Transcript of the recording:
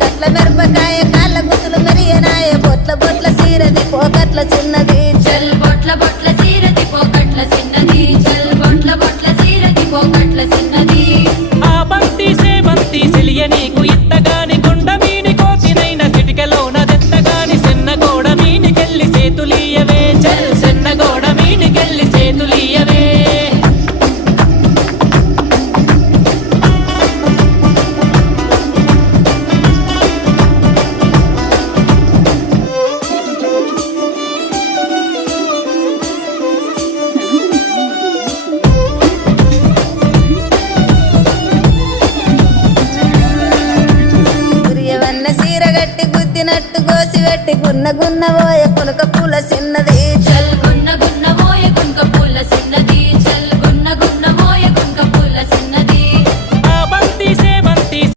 కట్ల మిరపకాయ కాళ్ళ గుతులు మెరియనాయ బొట్ల బొట్ల సీరది పోకట్ల చిన్నది చల్ బొట్ల బొట్ల సీరది పోకట్ల చిన్నది చల్ బొట్ల బొట్ల సీరది పోకట్ల చిన్నది ఆ బంతి సేబంతి సెలియ నీకు ఇత్తగాని కొండ మీని కోతినైన సిటికలోన దెత్తగాని సెన్నగోడ మీనికెళ్ళి సేతులీయవే చల్ సెన్నగోడ మీనికెళ్ళి సేతులీయవే గురియవన్న సీర గట్టి గుద్దినట్టు గోసి పెట్టి గున్న గున్న పోయ పులక పూల చిన్నది చల్